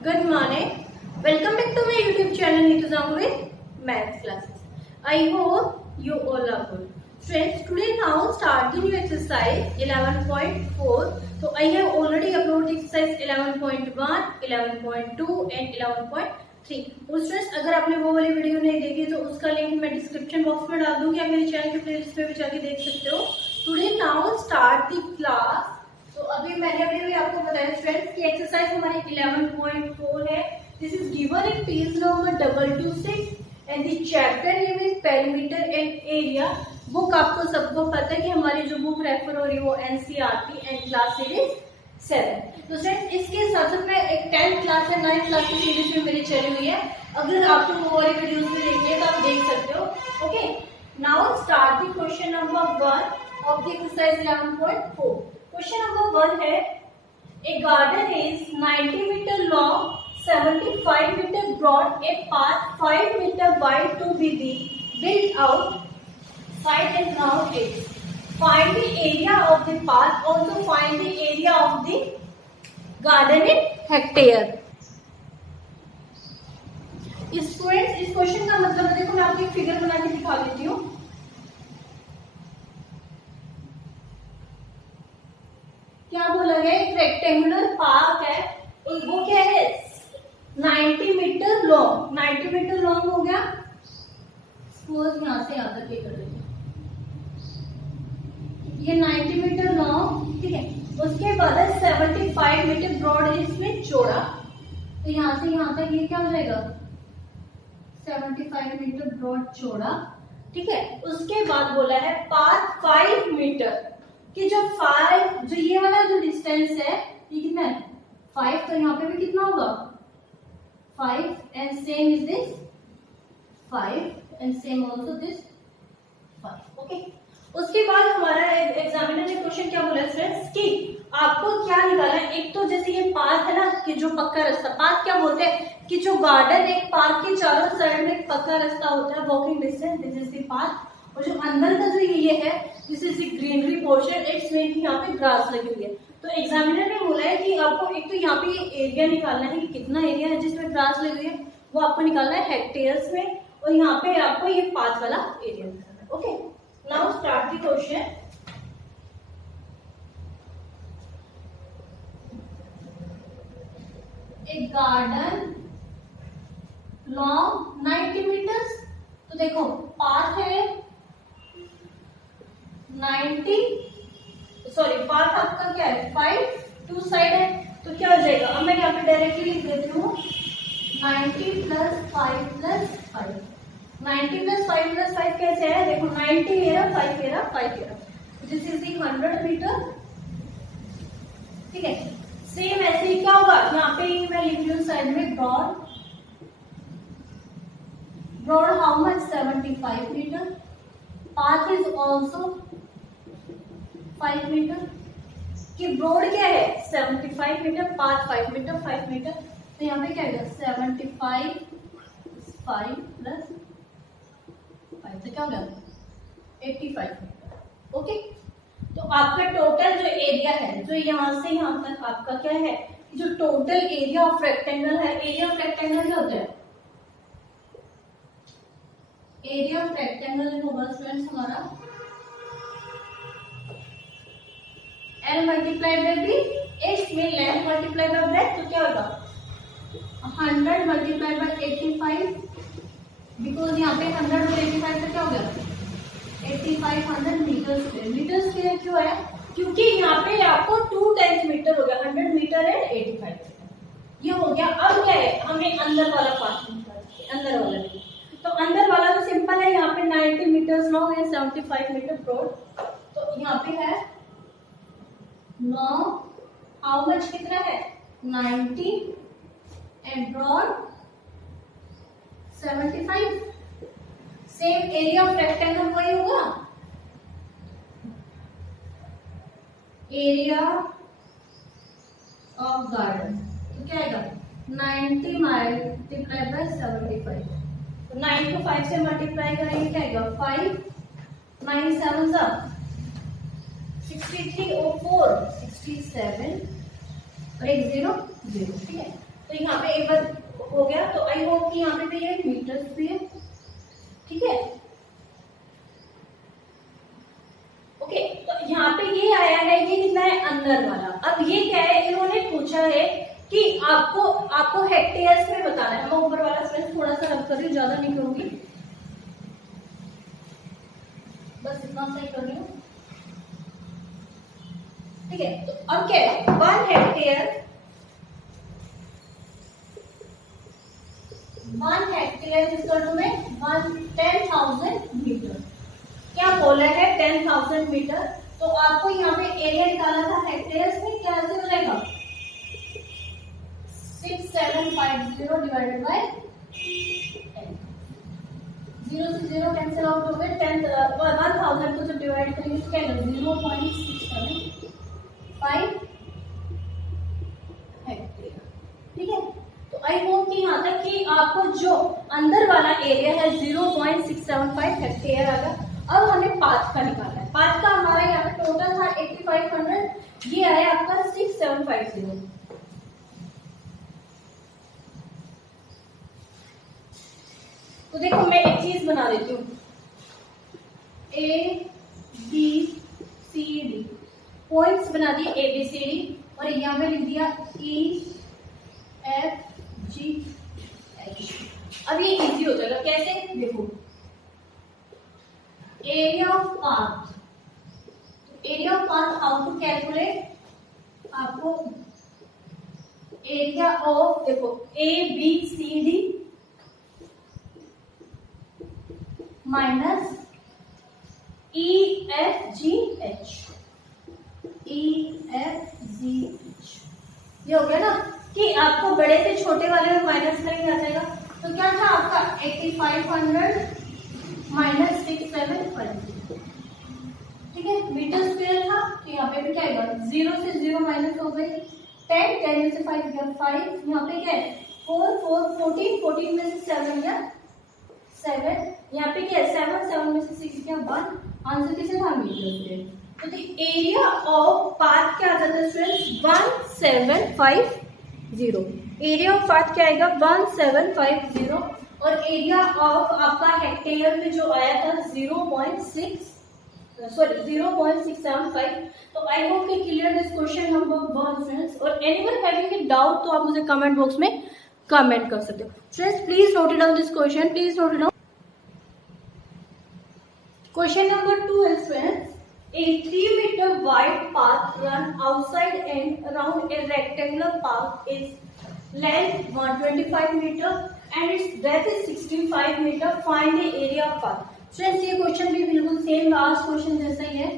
Good morning. Welcome back to my YouTube channel Neetu Zangu with Maths classes. I hope you all are good. Friends, today now start the new exercise 11.4. So I have already uploaded exercise 11.1, 11.2 and 11.3. उस friends अगर आपने वो वाली video नहीं देखी तो उसका link मैं डिस्क्रिप्शन बॉक्स में डाल दूंगी, आप मेरे चैनल के प्लेलिस्ट पे भी जाके देख सकते हो. Today now start the class. तो अभी मैंने अभी आपको बताया फ्रेंड्स कि एक्सरसाइज हमारी 11.4 है. This is given in page number 226 and the chapter name is perimeter and area. Book आपको सबको पता है कि हमारी जो बुक रेफर हो रही है वो एनसीईआरटी एंड क्लास सीरीज 7. तो फ्रेंड्स इसके साथ साथ मैं एक 10th क्लास है 9th क्लास की सीरीज में मेरी चली हुई है. अगर आपको वो वाली वीडियोस में देखनी है तो आप देख सकते हो. Okay, now start the question number 1 of the exercise 11.4. Question number 1 है, a garden is 90 metre long, 75 metre broad, a path 5 metre wide to be built out side and round edges. Find the area of the path. Also find the area of the garden in hectare. Students इस question का मतलब देखो, मैं आपको एक figure बना के दिखा देती हूँ. क्या बोला गया, एक रेक्टेंगुलर पार्क है और वो क्या है 90 मीटर लॉन्ग. 90 मीटर लॉन्ग हो गया. सपोज यहां से यहां तक ये कर लेंगे, ये 90 मीटर लॉन्ग, ठीक है. उसके बाद 75 मीटर ब्रॉड है इसमें चौड़ा. तो यहां से यहां तक ये क्या हो जाएगा 75 मीटर ब्रॉड चौड़ा, ठीक है. उसके बाद बोला है पाथ 5 मीटर कि जो 5 जो ये वाला जो डिस्टेंस है ये कितना है 5. तो यहाँ पे भी कितना होगा 5 and same is this 5 and same also this 5. Okay, उसके बाद हमारा एग्जामिनर ने क्वेश्चन क्या बोला फ्रेंड्स कि आपको क्या निकालना है. एक तो जैसे ये पाथ है ना कि जो पक्का रास्ता, पाथ क्या बोलते हैं कि जो गार्डन एक पार्क के चारों साइड में एक पक्का रास्ता होता है, walking distance, this is the path. और जो अंदर का जो ये है this is the greenery portion, it's mean कि यहाँ पे ग्रास लगी हुई है. तो एग्जामिनर ने बोला है कि आपको एक तो यहाँ पे एरिया निकालना है कि कितना एरिया है जिसमें ग्रास लगी हुई है, वो आपको निकालना है हेक्टेयर्स में. और यहाँ पे आपको ये पाथ वाला एरिया निकालना है. Okay, now start the question. A garden long 90 metres. तो देखो पाथ है 90, सॉरी पाथ आपका क्या है 5, 2 साइड है. तो क्या हो जाएगा, अब मैं यहाँ पे डायरेक्टली लिख देती हूँ 90 प्लस 5 प्लस 5. 90 प्लस 5 प्लस 5 कैसे है, देखो 90 मेरा 5 मेरा 5 मेरा, दिस इज दी 100 मीटर, ठीक है. सेम ऐसे ही क्या होगा, यहाँ पे मैं लिख रही हूँ साइड में broad. Broad how much 75 metre. Path is also 5 metre. कि ब्रॉड क्या है 75 मीटर, पाथ 5 मीटर 5 मीटर. तो यहाँ पे क्या आएगा 75 5 प्लस 5 तो क्या हो गया 85 मीटर. ओके, तो आपका टोटल जो एरिया है जो यहाँ से यहाँ तक आपका क्या है, जो टोटल एरिया ऑफ रेक्टेंगल है, एरिया ऑफ रेक्टेंगल क्या होता है, एरिया ऑफ रेक्टेंगल होगा स्टूडेंट्स हमारा L multiply by B, X में लेंथ मल्टीप्लाई बाय ब्रेथ. तो क्या होगा 100 मल्टीप्लाई बाय 85, बिकॉज यहाँ पे 100 और 85 का क्या हो गया 8500 मीटर स्क्वायर. मीटर स्क्वायर क्यों है, क्योंकि यहाँ पे आपको 2 टाइम्स मीटर हो गया, 100 मीटर है 85 मीटर ये हो गया. अब क्या है, हमें अंदर वाला पार्ट निकालना, अंदर वाला भी. तो अंदर वाला तो सिंपल है, यहाँ पे 90 मीटर लॉन्ग है 75 मीटर ब्रॉड. तो यहाँ पे है 9 हाउ मच कितना है 90 and broad 75. Same area of rectangle वही होगा, एरिया ऑफ गार्डन. तो क्या आएगा 90 मल्टीप्लाई बाय 75. तो 9 को 5 से मल्टीप्लाई करेंगे क्या आएगा 5, 9 7 63 और 4 67 और 1 0 0, ठीक है. तो यहाँ पे एक बार हो गया। तो आई होप कि यहाँ पे भी ये मीटर्स भी है, ठीक है। ओके, तो यहाँ पे ये आया है, ये कितना है अंदर वाला। अब ये क्या है, इन्होंने पूछा है कि आपको हेक्टेयर्स में बताना है। मैं ऊपर वाला स्पेस थोड़ा सा रब कर रही हूँ, ज्यादा नहीं करूंगी, बस इतना सही कर रही हूँ, ठीक है। तो अब क्या है, 1 हेक्टेयर, 1 हेक्टेयर इक्वल टू में 10,000 मीटर। क्या बोला है, 10,000 मीटर। तो आपको यहाँ पे एरिया निकालना था हेक्टेयर्स में, क्या ऐसे हो जाएगा 6750 डिवाइडेड बाय 10। 0 से 0 कैंसिल आउट हो गए, 1000 को जब डिवाइड करेंगे तो क्या है 0.675 हेक्टेयर, ठीक है। तो आई होप कि यहाँ तक कि आपको जो अंदर वाला एरिया है 0.675 हेक्टेयर आएगा। अब हमें पाथ का निकालना है। पाथ का हमारा यहाँ पे टोटल था 8500, ये आया आपका 6750। तो देखो मैं एक चीज बना देती हूँ, A B C D points बना दिए A B C D, और यहाँ में लिख दिया E F G H। अब ये इजी हो जाएगा, कैसे देखो, area of path, area of path how to calculate, आपको एरिया ऑफ देखो A B C D minus E F G H, E F G H, ये हो गया ना कि आपको बड़े से छोटे वाले में माइनस करेंगे आ जाएगा। तो क्या था आपका 8500 माइनस 6750, ठीक है। मीटर स्क्वायर था, तो यहाँ पे भी क्या है 0 से 0 माइनस हो गई, 10 10 में से 5 गया 5, यहाँ पे क्या है 4 4 14 14 में से 7 गया 7, यहाँ पे क्या है 7 7 में से 6 गया 1, आंसर किसे था मीटर स्क्वायर। तो द एरिया ऑफ पाथ क्या आ जाता है स्टूडेंट्स 1750, एरिया ऑफ पाथ क्या आएगा 1750, और एरिया ऑफ आपका हेक्टेयर में जो आया था 0.675। तो आई होप कि clear this question number 1 students. और एनीवन हैविंग ए डाउट तो आप मुझे कमेंट बॉक्स में कमेंट कर सकते हो students. Please note it down this question, please note it down. Question number 2 is friends, a 3 meter wide path run outside and around a rectangular path is length 125 meter and its breadth is 65 meter. Find the area of path. Friends ये question भी बिल्कुल same last question जैसा ही है।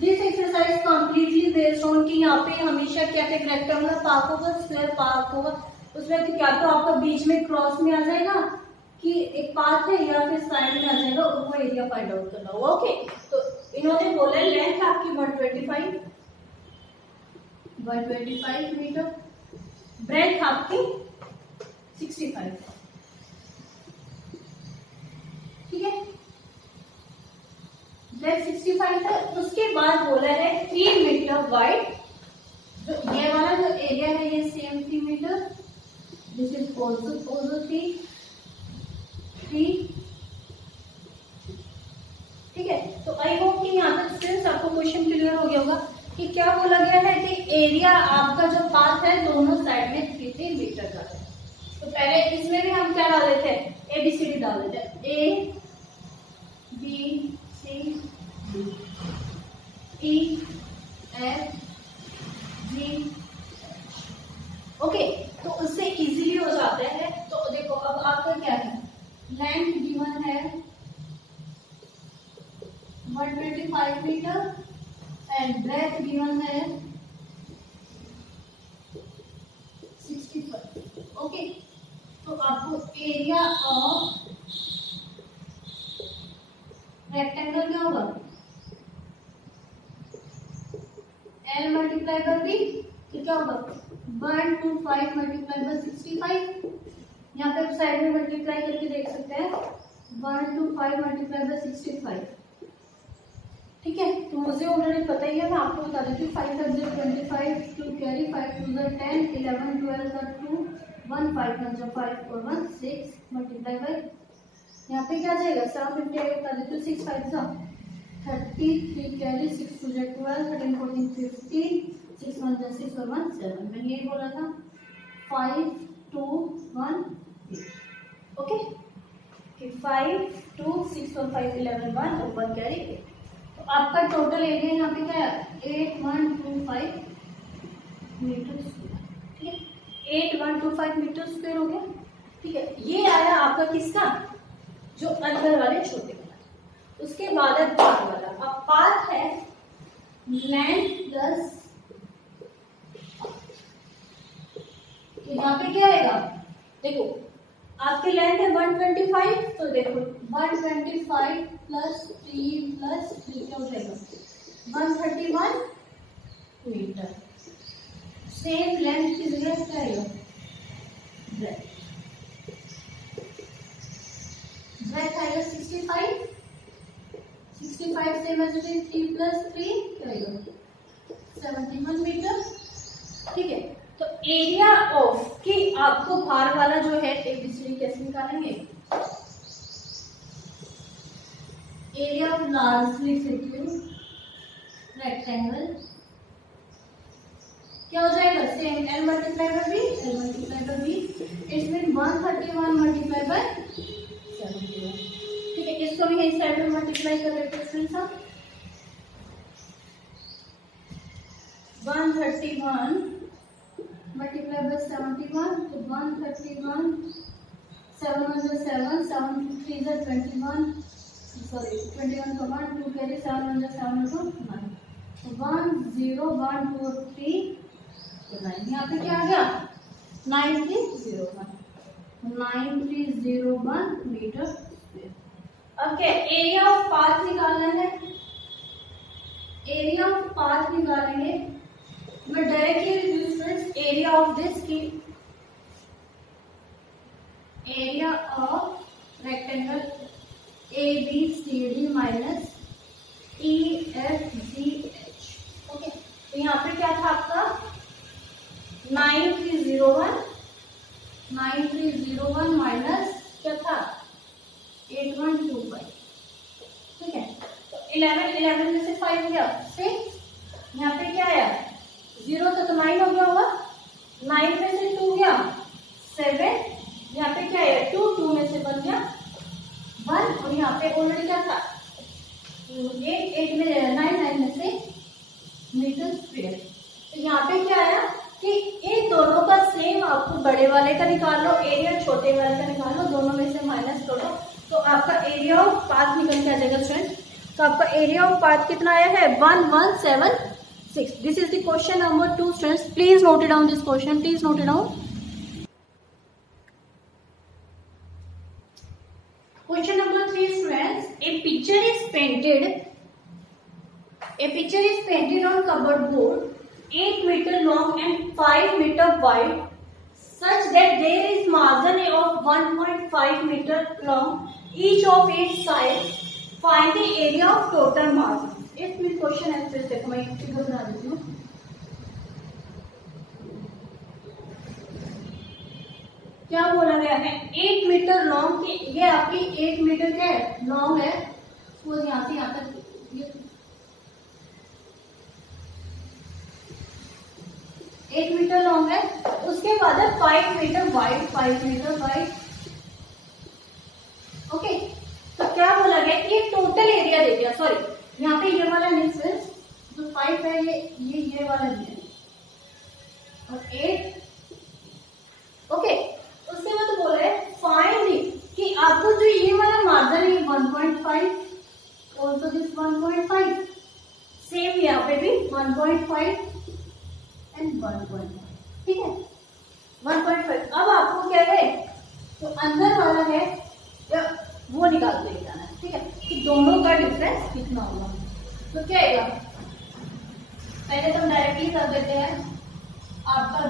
This exercise completely based on कि यहाँ पे हमेशा क्या क्या रेक्टेंगुलर पार्क होगा, स्क्वायर पार्क होगा, उसमें क्या तो आपका बीच में क्रॉस में आ जाएगा कि एक पाथ है या फिर साइड में आ जाएगा, और वो एरिया फाइंड आउट करना होगा। ओके, तो इन्होंने बोला लेंथ आपकी 125 मीटर, ब्रेथ आपकी 65, ठीक है, ब्रेथ 65 है। उसके बाद बोला है 3 मीटर वाइड, जो ये वाला जो एरिया है ये same 3 metre, this is also 3, ठीक है। तो आई होप कि यहाँ तक स्टूडेंट्स आपको क्वेश्चन क्लियर हो गया होगा कि क्या बोला गया है कि एरिया आपका जो पाथ है दोनों साइड में 3 मीटर का है। तो पहले इसमें भी हम क्या डाल देते हैं, ABCD डाल देते हैं, A B C D E F G H। Okay, तो उससे इजीली हो जाता है। तो देखो अब आपका क्या है, लेंथ गिवन है 125 मीटर एंड ब्रेथ गिवन है 65। ओके, तो आपको एरिया ऑफ रेक्टेंगल क्या होगा, L मल्टीप्लाई बाय B, तो क्या होगा 125 मल्टीप्लाई बाय 65, यहाँ पे साइड में मल्टीप्लाई करके देख सकते हैं 125 मल्टीप्लाई बाय 65, ठीक है, तो मुझे ऑलरेडी पता ही है, मैं आपको बता देती हूँ। 5 5 25 टू कैरी 5 2 10 11 12 का 2 1 5 1 5 और 1 6 मल्टीप्लाई बाय यहाँ पे क्या आ जाएगा 750 आएगा, बता देती हूँ। 6 5 33 कैरी 6 2 12 13 14 15 6 1 6 और 1 7। मैंने यही बोला था 5 2 1 8। ओके, 5 2 6 और 5 11 1 और 1 कैरी 8। तो आपका टोटल एरिया यहाँ पे क्या है 8125 मीटर स्क्वायर। ठीक है, 8125 मीटर स्क्वायर हो गया। ठीक है, ये आया आपका किसका, जो अंदर वाले छोटे वाला। उसके बाद है पाथ वाला। अब पाथ है लेंथ प्लस, तो यहाँ पे क्या आएगा, देखो आपकी लेंथ है 125, तो देखो 125 प्लस 3 प्लस 3 क्या हो जाएगा 131 मीटर। सेम लेंथ की जगह क्या आएगा ब्रेथ, ब्रेथ आएगा 65 same as it is 3 plus 3 क्या आएगा 71 मीटर। ठीक है, तो एरिया ऑफ कि आपको बाहर वाला जो है ABCD कैसे निकालेंगे, एरिया ऑफ लार्ज लिख सकती हूँ रेक्टेंगल, क्या हो जाएगा same L multiply by B, L multiply by B, it's mean 131 multiply by 71। ठीक है, इसको भी इस साइड में मल्टीप्लाई कर लेते हैं फ्रेंड्स। हम 131 मल्टीप्लाई बाय 71, तो 131 7 1 7 7 3 21, सॉरी 21 का 1 2 कैरी 7 1 7 2 9, 1 0 1 2 3 9। यहाँ पे क्या आ गया 9301 मीटर स्क्वायर। अब क्या एरिया ऑफ पाथ निकालना है, एरिया ऑफ पाथ निकालेंगे। मैं directly reduce friends area of this की area of rectangle ABCD minus EFGH। Okay, तो यहाँ पे क्या था आपका 9301 माइनस क्या था 8125। ठीक है, तो 11 में से 5 गया 6, यहाँ पे क्या आया 0 था तो 9 हो गया होगा, 9 में से 2 गया 7, यहाँ पे क्या है 2 में से 1 गया 1, और यहाँ पे ऑलरेडी क्या था 8 में 9 में से मीटर स्क्वायर। तो यहाँ पे क्या आया कि इन दोनों का सेम, आपको बड़े वाले का निकाल लो, एरिया छोटे वाले का निकाल लो, दोनों में से माइनस करो, तो आपका एरिया ऑफ पाथ निकल के आ जाएगा स्टूडेंट। तो आपका एरिया ऑफ पाथ कितना आया है 1176। This is the question number 2 students, please note it down this question, please note it down. Question number 3 students, a picture is painted on cupboard board 8 meter long and 5 meter wide such that there is margin of 1.5 meter long each of its sides. Find the area of total margin. इसमें question है, फिर देखो मैं figure बना देती हूँ। क्या बोला गया है 8 मीटर लॉन्ग की, ये आपकी 8 मीटर क्या है लॉन्ग है, वो यहाँ से यहाँ तक ये 8 मीटर लॉन्ग है। उसके बाद है 5 metre wide, 5 metre wide. Okay, तो क्या बोला गया कि ये टोटल एरिया दे दिया, सॉरी यहाँ पे ये वाला नहीं फ्रेंड्स, जो 5 है ये वाला नहीं है, और 8। ओके, उसके बाद बोल रहे हैं फाइंड कि आपको जो ये वाला मार्जिन है 1.5, ऑल्सो दिस 1.5, सेम यहाँ पे भी 1.5 एंड 1.5। ठीक है, 1.5। अब आपको क्या है तो अंदर वाला है या वो निकाल के जाना है। ठीक है, कि दोनों का डिफरेंस कितना होगा। तो क्या आएगा, पहले तो हम डायरेक्टली कर देते हैं। आपका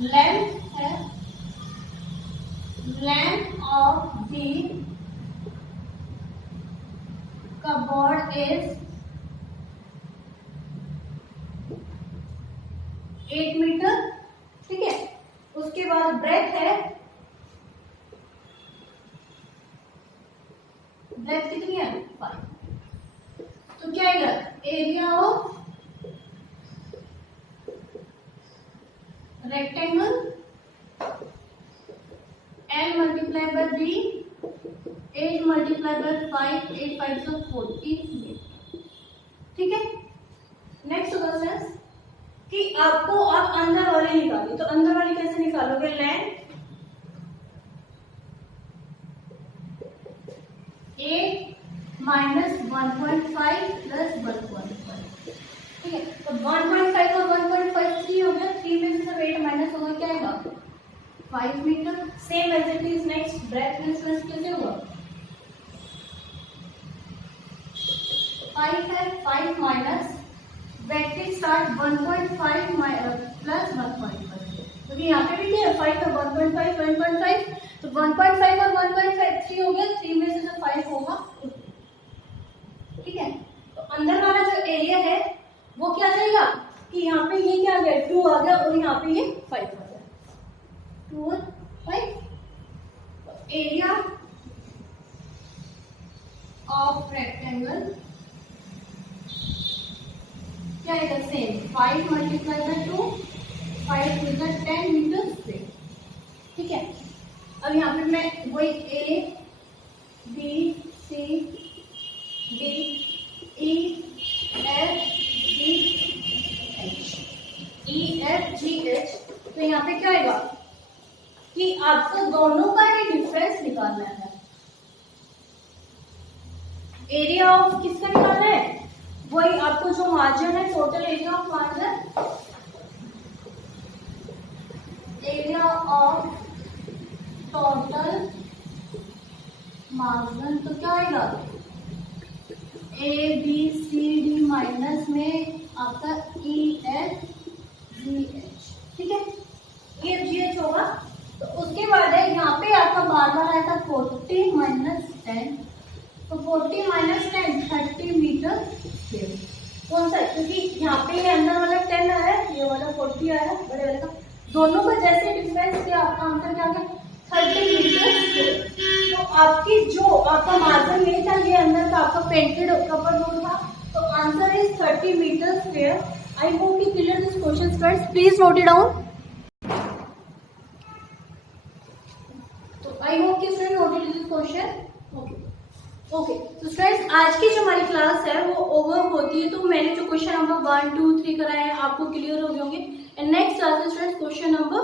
लेंथ है, length of the cupboard is 8 metre, ठीक है। उसके बाद ब्रेथ है, ब्रेथ कितनी है 5। तो क्या आएगा area of rectangle L multiply by B, 8 multiply by 5, 8 5 so 40, ठीक है। नेक्स्ट होगा सेंस कि आपको आप अंदर वाली निकालिए, तो अंदर वाली कैसे निकालोगे, लेंथ 8 माइनस 1.5 प्लस 1.5, ठीक है। तो 1.5 और 1.5 3 हो गया, 3 में से सब 8 माइनस होगा, क्या आएगा 5 metre. Same as it is next breadth distance कैसे होगा 5 है, 5 माइनस ब्रैकेट स्टार्ट 1.5 प्लस 1.5, क्योंकि यहाँ पे भी क्या है 5 है, 1.5 1.5, तो 1.5 और 1.5 3 हो गया, 3 में से जो 5 होगा, ठीक है। तो अंदर वाला जो एरिया है वो क्या जाएगा कि यहाँ पे ये क्या आ गया 2 आ गया और यहाँ पे ये 5 आ गया, 2 और 5। एरिया ऑफ रेक्टेंगल क्या आएगा same 5 multiply by 2, 5 metre 10 metre square, ठीक है। अब यहाँ पे मैं वही A B C D E F G H, E F G H, तो यहाँ पे क्या आएगा कि आपको दोनों का ही डिफरेंस निकालना है। एरिया ऑफ किसका निकालना है, वही आपको जो मार्जिन है total area of margin, area of total margin, तो क्या आएगा A B C D minus में आपका ई एफ जी एच, ठीक है। ई एफ जी एच होगा, तो उसके बाद है यहाँ पे आपका बार बार आया था 40 माइनस 10, तो 40 माइनस 10 30 मीटर स्क्वायर, कौन सा, क्योंकि यहाँ पे ये अंदर वाला 10 आया है, ये वाला 40 आया है, बड़े वाले का दोनों का जैसे डिफरेंस किया आपका आंसर क्या आ गया 30 मीटर स्क्वायर। तो आपकी जो आपका मार्जिन नहीं था, ये अंदर का आपका पेंटेड कवर रोड था, तो answer is 30 metre square. I hope you clear this question friends, please note it down. तो आई होप कि student noted this question, okay. तो फ्रेंड्स आज की जो हमारी क्लास है वो ओवर होती है, तो मैंने जो क्वेश्चन नंबर 1 2 3 कराए हैं आपको क्लियर हो गए होंगे। एंड नेक्स्ट क्लास है स्टूडेंट्स क्वेश्चन नंबर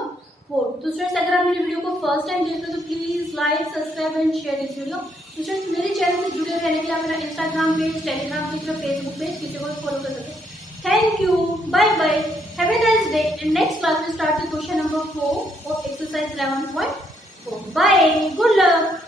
4। तो स्टूडेंट्स अगर आप मेरी वीडियो को फर्स्ट टाइम देख रहे हो तो please like subscribe and share this video. तो स्टूडेंट्स मेरे चैनल से जुड़े रहने के लिए आप मेरा इंस्टाग्राम पेज, टेलीग्राम पेज और फेसबुक पेज किसी को फॉलो कर सकते हैं। Thank you, bye bye, have a nice day. And next class में start with question number 4 of exercise 11.4। Bye, good luck.